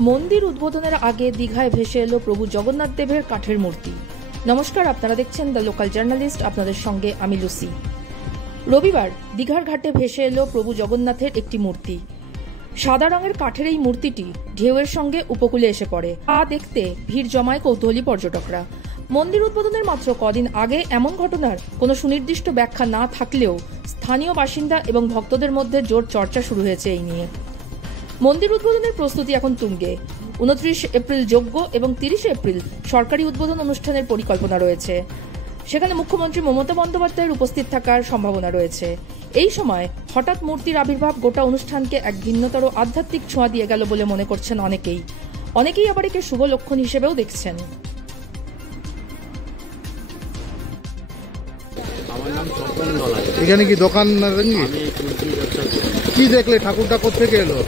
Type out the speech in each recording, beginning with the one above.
মন্দির উদ্বোধনের আগে দীঘায় ভেসে এলো প্রভু জগন্নাথ দেবের কাঠের মূর্তি। নমস্কার, আপনারা দেখছেন দ্য লোকাল জার্নালিস্ট, আপনাদের সঙ্গে আমি লুসি। রবিবার দীঘার ঘাটে ভেসে এলো প্রভু জগন্নাথের একটি মূর্তি। সাদা রঙের কাঠের এই মূর্তিটি ঢেউয়ের সঙ্গে উপকূলে এসে পড়ে। তা দেখতে ভিড় জমায় কৌতূহলী পর্যটকরা। মন্দির উদ্বোধনের মাত্র কদিন আগে এমন ঘটনার কোনো সুনির্দিষ্ট ব্যাখ্যা না থাকলেও স্থানীয় বাসিন্দা এবং ভক্তদের মধ্যে জোর চর্চা শুরু হয়েছে এই নিয়ে। মন্দির উদ্বোধনের প্রস্তুতি এখন তুঙ্গে। 29 এপ্রিল যজ্ঞ এবং 30 এপ্রিল সরকারি উদ্বোধন অনুষ্ঠানের পরিকল্পনা রয়েছে। সেখানে মুখ্যমন্ত্রী মমতা বন্দ্যোপাধ্যায়ের উপস্থিত থাকার সম্ভাবনা রয়েছে। এই সময় হঠাৎ মূর্তির আবির্ভাব গোটা অনুষ্ঠানকে এক ভিন্নতর আধ্যাত্মিক ছোঁয়া দিয়ে গেল বলে মনে করছেন অনেকেই আবার একে শুভ লক্ষণ হিসেবেও দেখছেন। এখানে কি দোকান কি দেখলে? ঠাকুরটা কোথেকে এলো?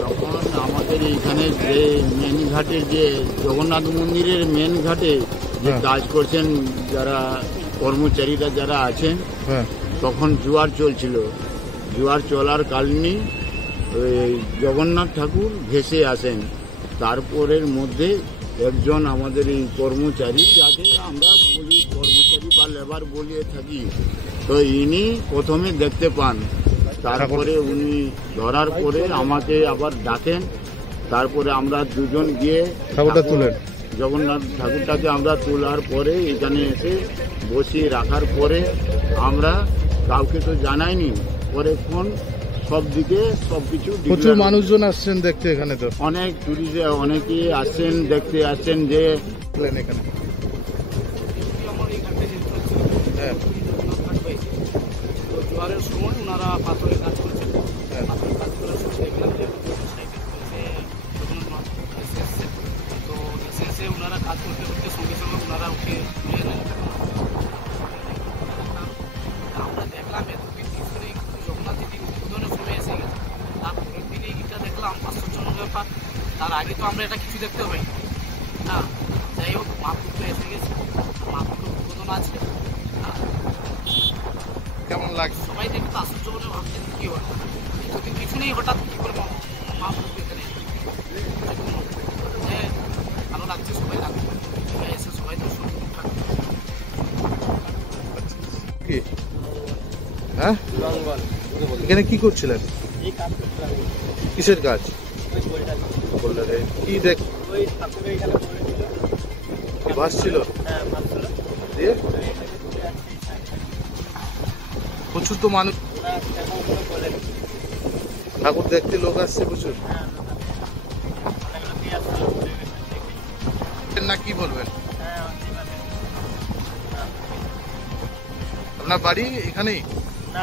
যখন আমাদের এইখানে যে মেন ঘাটে, যে জগন্নাথ মন্দিরের মেন ঘাটে যে কাজ করছেন যারা কর্মচারীরা যারা আছেন, তখন জোয়ার চলছিল। জোয়ার চলার কারণে জগন্নাথ ঠাকুর ভেসে আসেন। তারপরের মধ্যে একজন আমাদের এই কর্মচারী, যাকে আমরা বলি কর্মচারী বা লেবার বলিয়ে থাকি, তো ইনি প্রথমে দেখতে পান। তারপরে উনি ধরার পরে আমাকে আবার ডাকেন। তারপরে আমরা দুজন গিয়ে ঠাকুরটা তুলেন। জগন্নাথ ঠাকুরটাকে আমরা তোলার পরে এখানে এসে বসিয়ে রাখার পরে আমরা কাউকে তো জানাইনি। পরে ফোন সব দিকে সবকিছু, প্রচুর মানুষজন আসছেন দেখতে। এখানে তো অনেক টুরিস্ট অনেকেই আসছেন, দেখতে আসছেন। যে এখানে জোয়ারের সময় ওনারা পাথরের কাজ করছেন। পাথরের কাজ করার সময় দেখলাম যে সাইকেল তো এসে ওনারা কাজ করতে করতে সঙ্গে সঙ্গে ওনারা উঠে নিয়ে নেন। আমরা দেখলাম এতদিন ধরে জগন্নাথ দিদি উদ্বোধনের সময় এসে গেছে। তারপরের দিনে এটা দেখলাম আশ্চর্যজনক ব্যাপার। তার আগে তো আমরা এটা কিছু দেখতে পাই না। যাই হোক, মাপুর এসে গেছে, মাপুর উদ্বোধন আছে। কেমন লাগছে? সবাই দেখে তো আশ্চর্য বলে ভাবছেন কি হয়, এতদিন কিছু নেই, হঠাৎ কি করে মা এখানে। ভালো লাগছে, সবাই লাগবে এসে সবাই দর্শন কি। হ্যাঁ, এখানে কি করছিলেন? কিসের কাজ? কি দেখ ভাসছিল? দিয়ে প্রচুর তো মানুষ, ঠাকুর দেখতে লোক আসছে প্রচুর। না, কি বলবেন? আপনার বাড়ি এখানেই? না,